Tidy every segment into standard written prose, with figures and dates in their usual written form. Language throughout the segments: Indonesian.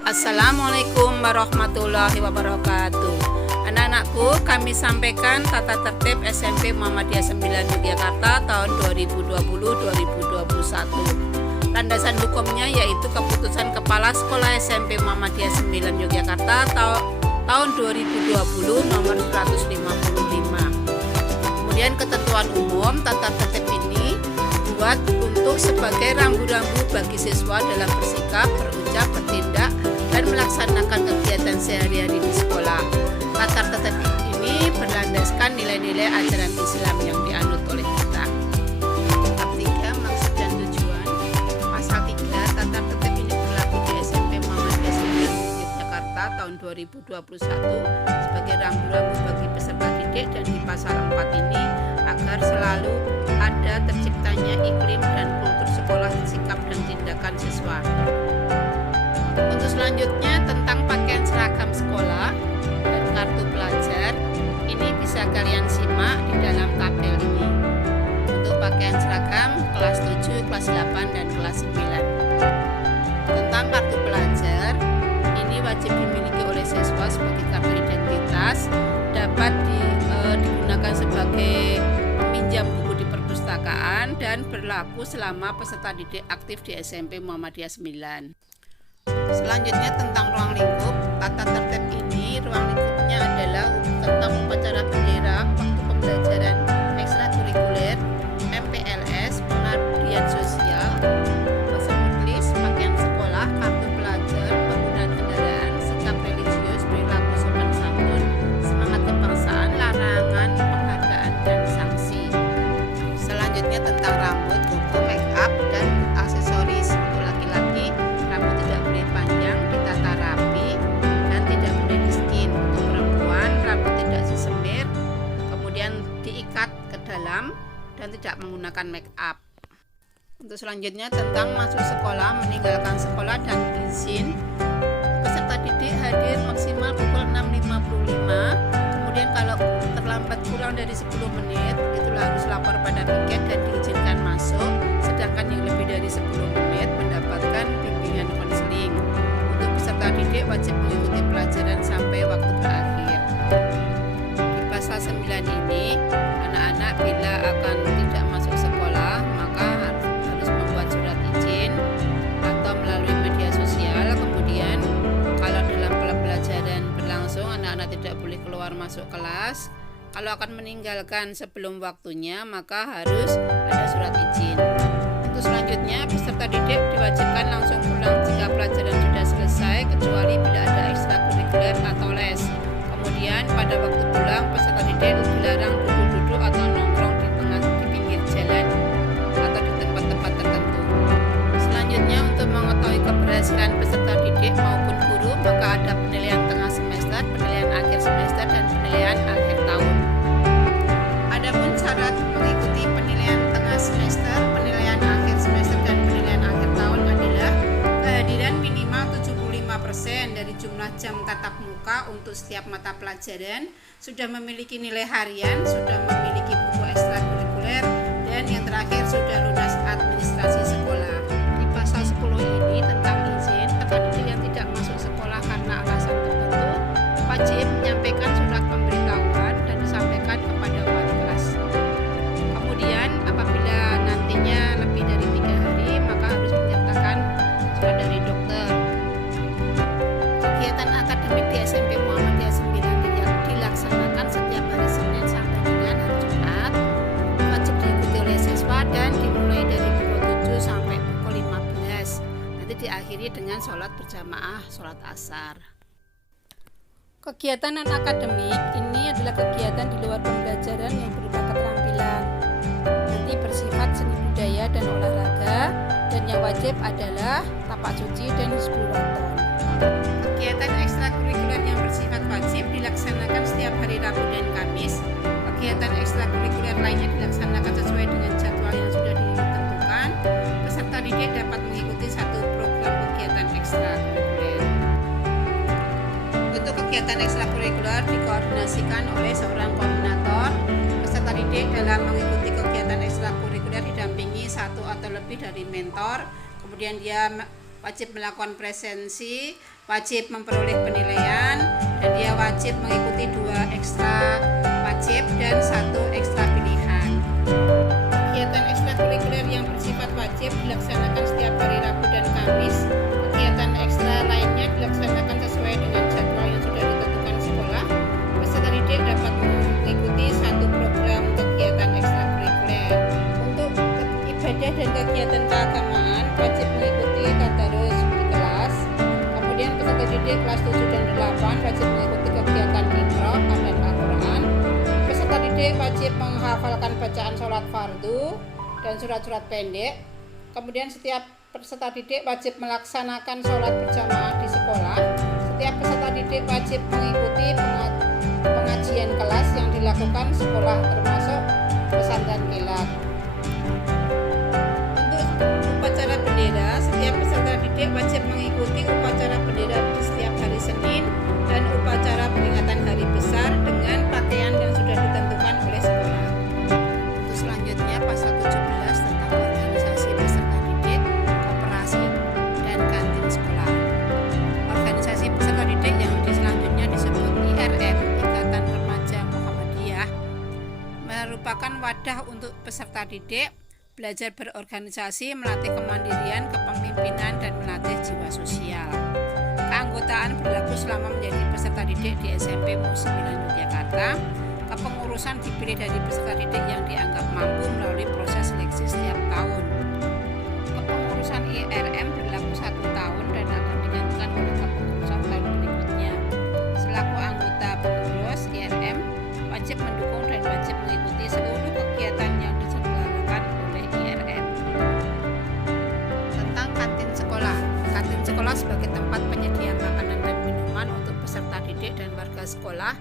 Assalamualaikum warahmatullahi wabarakatuh. Anak-anakku, kami sampaikan tata tertib SMP Muhammadiyah 9 Yogyakarta tahun 2020-2021. Landasan hukumnya yaitu Keputusan Kepala Sekolah SMP Muhammadiyah 9 Yogyakarta tahun 2020 nomor 155. Kemudian ketentuan umum tata tertib ini dibuat untuk sebagai rambu-rambu bagi siswa dalam bersikap, berucap, bertindak, dan melaksanakan kegiatan sehari-hari di sekolah. Tata tertib ini berlandaskan nilai-nilai ajaran Islam yang dianut oleh kita. Bab 3 maksud dan tujuan. Pasal 3 tata tertib ini berlaku di SMP Muhammadiyah 9 Yogyakarta tahun 2021 sebagai rambu-rambu bagi peserta didik, dan di pasal 4 ini agar selalu ada terciptanya iklim dan kultur sekolah, sikap dan tindakan siswa. Untuk selanjutnya tentang pakaian seragam sekolah dan kartu pelajar, ini bisa kalian simak di dalam tabel ini. Untuk pakaian seragam kelas 7, kelas 8, dan kelas 9. Tentang kartu pelajar, ini wajib dimiliki oleh siswa sebagai kartu identitas, dapat digunakan sebagai peminjam buku di perpustakaan, dan berlaku selama peserta didik aktif di SMP Muhammadiyah 9. Selanjutnya tentang ruang lingkup. Tata tertib ini ruang lingkupnya adalah tentang upacara bendera, waktu pembelajaran ekstrakurikuler, MPLS, pengabdian sosial, mulis, pakaian sekolah, kartu pelajar, penggunaan kendaraan, sikap religius, perilaku sopan santun, semangat kebangsaan, larangan, penghargaan, dan sanksi. Selanjutnya tentang rambut, kuku, make up, dan aksesoris. Untuk laki-laki, rambut tidak boleh panjang, ditata rapi, dan tidak boleh di skin. Untuk perempuan, rambut tidak disemir, kemudian diikat ke dalam, dan tidak menggunakan make up. Untuk selanjutnya tentang masuk sekolah, meninggalkan sekolah, dan izin. Peserta didik hadir maksimal pukul 6.55. Kemudian kalau terlambat kurang dari 10 menit, itulah harus lapor pada piket dan diizinkan masuk. Sedangkan yang lebih dari 10 menit mendapatkan bimbingan konseling. Untuk peserta didik wajib mengikuti pelajaran sampai waktu berakhir. Di pasal 9 ini, anak-anak bila akan tidak masuk sekolah, maka harus membuat surat izin atau melalui media sosial. Kemudian kalau dalam pelajaran berlangsung, anak-anak tidak boleh keluar masuk kelas. Kalau akan meninggalkan sebelum waktunya, maka harus ada surat izin. Untuk selanjutnya, peserta didik diwajibkan langsung pulang jika pelajaran sudah selesai, kecuali bila ada ekstrakurikuler atau les. Kemudian pada waktu pulang, peserta didik dilarang duduk-duduk atau nongkrong di pinggir jalan atau di tempat-tempat tertentu. Selanjutnya, untuk mengetahui keberhasilan peserta didik maupun guru, maka ada penilaian tengah semester, penilaian akhir semester, dan penilaian akhir tahun. Adapun syarat mengikuti penilaian tengah semester, penilaian akhir semester, dan penilaian akhir tahun adalah kehadiran minimal 75% dari jumlah jam tatap muka untuk setiap mata pelajaran, sudah memiliki nilai harian, sudah memiliki buku ekstrakurikuler, dan yang terakhir sudah lunas administrasi sekolah. Di pasal 10 ini tentang izin, peserta didik yang tidak masuk sekolah karena alasan tertentu wajib menyampaikan surat pemberitahuan dan disampaikan kepada wali kelas. Kemudian apabila nantinya lebih dari 3 hari, maka harus menyertakan surat dari dokter. Kegiatan akademik di SMP Muhammadiyah 9 dilaksanakan setiap hari Senin sampai dengan hari Jumat. Wajib diikuti oleh siswa dan dimulai dari pukul 7 sampai pukul 15. Nanti diakhiri dengan sholat berjamaah, sholat asar. Kegiatan non-akademik ini adalah kegiatan di luar pembelajaran yang berupa keterampilan. Nanti bersifat seni budaya dan olahraga, dan yang wajib adalah tapak suci dan hizbul waton. Kegiatan ekstrakurikuler yang bersifat wajib dilaksanakan setiap hari Rabu dan Kamis. Kegiatan ekstrakurikuler lainnya dilaksanakan sesuai dengan jadwal yang sudah ditentukan. Peserta didik dapat mengikuti satu program kegiatan ekstrakurikuler. Untuk kegiatan ekstrakurikuler dikoordinasikan oleh seorang koordinator. Peserta didik dalam mengikuti kegiatan ekstrakurikuler didampingi satu atau lebih dari mentor. Kemudian dia wajib melakukan presensi, wajib memperoleh penilaian, dan dia wajib mengikuti 2 ekstra wajib dan 1 ekstra pilihan. Kegiatan ekstrakurikuler yang bersifat wajib dilaksanakan setiap hari Rabu dan Kamis. Kegiatan ekstra lainnya dilaksanakan sesuai dengan jadwal yang sudah ditentukan sekolah. Peserta didik dapat mengikuti 1 program kegiatan ekstrakurikuler. Untuk ibadah dan kegiatan keagamaan wajib mengikuti tadarus di kelas. Kemudian peserta didik kelas 7 dan 8 wajib mengikuti kegiatan Iqra dan Al-Quran. Peserta didik wajib menghafalkan bacaan sholat fardu dan surat-surat pendek. Kemudian setiap peserta didik wajib melaksanakan sholat berjamaah di sekolah. Setiap peserta didik wajib mengikuti pengajian kelas yang dilakukan sekolah termasuk pesantren kilat. Untuk upacara bendera, setiap peserta didik wajib mengikuti upacara bendera di setiap hari Senin dan upacara peringatan hari besar dengan pakaian yang sudah ditentukan oleh sekolah. Untuk selanjutnya pasal 17 tentang organisasi peserta didik, koperasi, dan kantin sekolah. Organisasi peserta didik yang selanjutnya disebut IRM, Ikatan Remaja Muhammadiyah, merupakan wadah untuk peserta didik belajar berorganisasi, melatih kemandirian, kepemimpinan, dan melatih jiwa sosial. Keanggotaan berlaku selama menjadi peserta didik di SMP MU 9 Yogyakarta. Kepengurusan dipilih dari peserta didik yang dianggap mampu melalui proses seleksi setiap tahun. Kepengurusan IRM berlaku 1 tahun dan akan digantikan oleh kepengurusan tahun berikutnya. Selaku anggota pengurus IRM wajib mendukung dan wajib mengikuti seluruh kegiatan yang diselenggarakan oleh IRM. Tentang kantin sekolah. Kantin sekolah sebagai tempat penyedia makanan dan minuman untuk peserta didik dan warga sekolah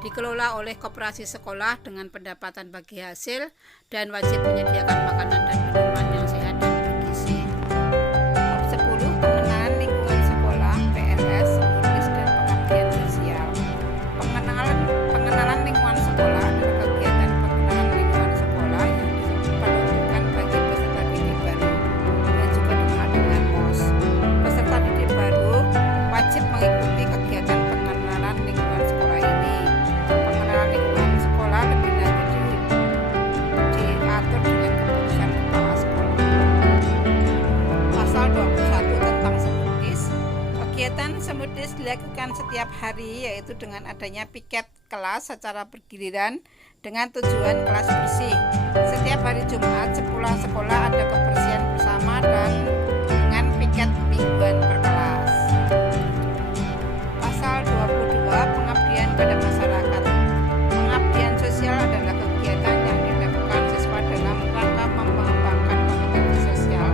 dikelola oleh koperasi sekolah dengan pendapatan bagi hasil dan wajib menyediakan makanan dan minuman yang sehat dan bergizi. Bab 10 Pengenalan lingkungan sekolah, PLS, menulis dan pengabdian sosial. Pengenalan lingkungan sekolah adalah kegiatan pengenalan lingkungan sekolah yang diperuntukkan bagi peserta didik baru dan juga dikenal dengan MOS. Peserta didik baru wajib mengikuti kegiatan pengenalan lingkungan sekolah ini. Pengenalan lingkungan sekolah lebih lanjut diatur dengan keputusan kepala sekolah. Pasal 21 tentang Semudis. Kegiatan Semudis dilakukan setiap hari, yaitu dengan adanya piket kelas secara bergiliran dengan tujuan kelas bersih. Setiap hari Jumat sepulang sekolah ada kebersihan bersama dan dengan piket mingguan per kelas. Pasal 22 Pengabdian pada masyarakat. Pengabdian sosial adalah kegiatan yang dilakukan siswa dalam rangka mengembangkan kompetensi sosial,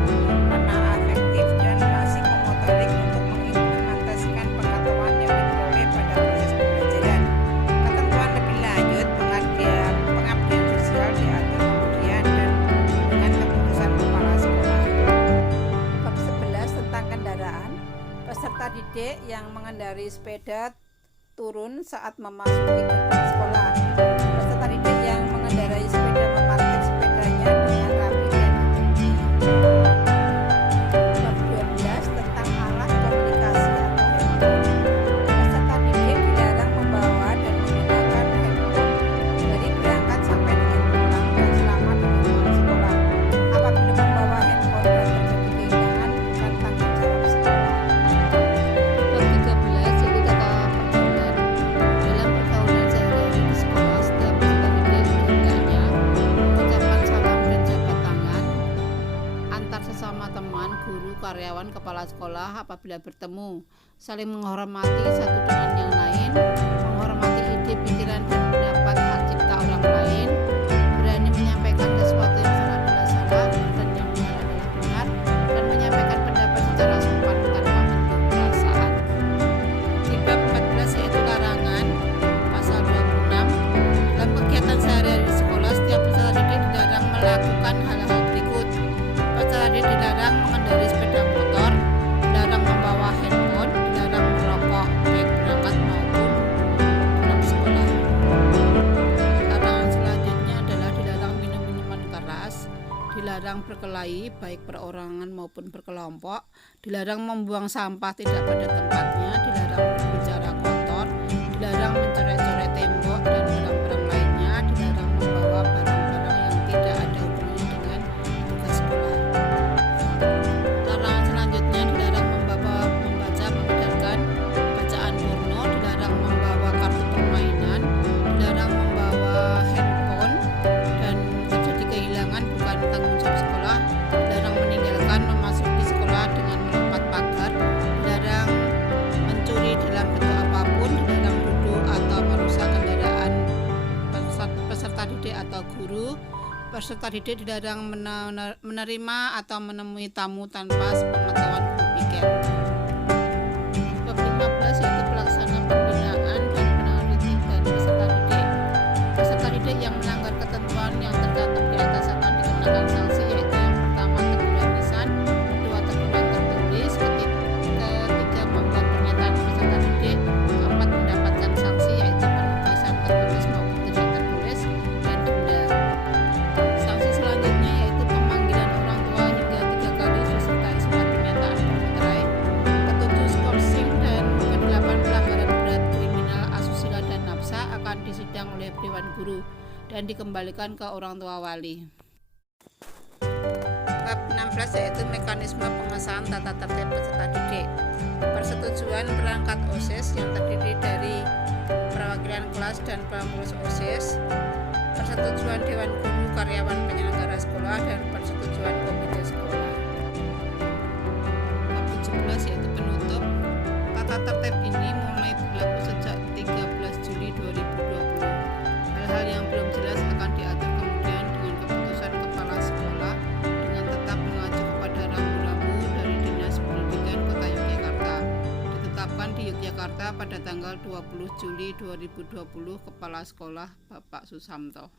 karena afektif dan psikomotorik untuk mengimplementasikan pengetahuan yang diperoleh pada proses pembelajaran. Ketentuan lebih lanjut pengabdian sosial diatur kemudian dan dengan keputusan kepala sekolah. Bab 11 tentang kendaraan. Peserta didik yang mengendarai sepeda turun saat memasuki gerbang sekolah. Peserta didik yang mengendarai sepeda memarkir sepedanya dengan rapi dan terkunci. Bab 12 tentang alat komunikasi atau handphone. Peserta didik dilarang membawa dan menggunakan handphone dari berangkat sampai dengan pulang dan selama di lingkungan sekolah. Apabila membawa handphone dan terjadi kehilangan, bukan tanggung jawab sekolah. Bab 13 jadi tata pergaulan. Dalam pergaulan sehari-hari di sekolah, setiap peserta didik hendaknya mengucapkan salam dan jabat tangan antar sesama teman, guru, karyawan, kepala sekolah apabila bertemu, saling menghormati satu dengan yang lain, menghormati ide, pikiran, dan pendapat hak cipta orang lain, berani menyampaikan sesuatu yang salah adalah salah dan yang benar adalah benar, dan menyampaikan pendapat secara sopan tanpa bentuk perasaan. Di bab 14 yaitu larangan, pasal 26, dalam kegiatan sehari-hari di sekolah, setiap peserta didik dilarang melakukan hal-hal berikut. Peserta didik dilarang mengendarai sepeda motor, dilarang membawa handphone, dilarang merokok baik berangkat maupun pulang sekolah. berkelahi baik perorangan maupun berkelompok, dilarang membuang sampah tidak pada tempatnya, dilarang berbicara kotor, dilarang mencoret-coret tembok dan barang-barang lainnya, dilarang membawa barang-barang yang tidak ada hubungannya dengan tugas sekolah. Larangan selanjutnya dilarang membaca mengedarkan bacaan porno, dilarang membawa kartu permainan, dilarang membawa handphone dan terjadi kehilangan bukan tanggung jawab sekolah, dilarang meninggalkan memasuki sekolah dengan melompat pagar, dilarang mencuri dalam bentuk apapun, dilarang duduk atau merusak kendaraan peserta didik atau guru. Peserta didik dilarang menerima atau menemui tamu tanpa sepengetahuan guru piket. Bab 15 yaitu pelaksanaan pembinaan dan penelitian dan peserta didik. Peserta didik yang melanggar ketentuan yang tercantum di atas akan dikenakan sanksi, yaitu yang pertama teguran lisan, kedua teguran tertulis, ketiga membuat pernyataan peserta didik, keempat mendapatkan sanksi yaitu penugasan tertulis maupun tidak tertulis dan denda. Sanksi selanjutnya yaitu pemanggilan orang tua hingga 3 kali disertai surat pernyataan bermeterai, ketujuh skorsing, dan ke-8 pelanggaran berat kriminal asusila dan nafsa akan disidang oleh Dewan Guru dan dikembalikan ke orang tua wali. Bab 16 yaitu mekanisme pengesahan tata tertib peserta didik. Persetujuan perangkat OSIS yang terdiri dari perwakilan kelas dan pengurus OSIS, persetujuan Dewan Guru, karyawan penyelenggara sekolah, dan persetujuan komite sekolah. Bab 17 yaitu penutup. Tata tertib ini mulai berlaku sejak 13 Juli 2020. Hal-hal yang belum jelas akan diatur kemudian dengan keputusan kepala sekolah dengan tetap mengacu kepada rambu-rambu dari Dinas Pendidikan Kota Yogyakarta. Ditetapkan di Yogyakarta pada tanggal 20 Juli 2020. Kepala Sekolah Bapak Susamto.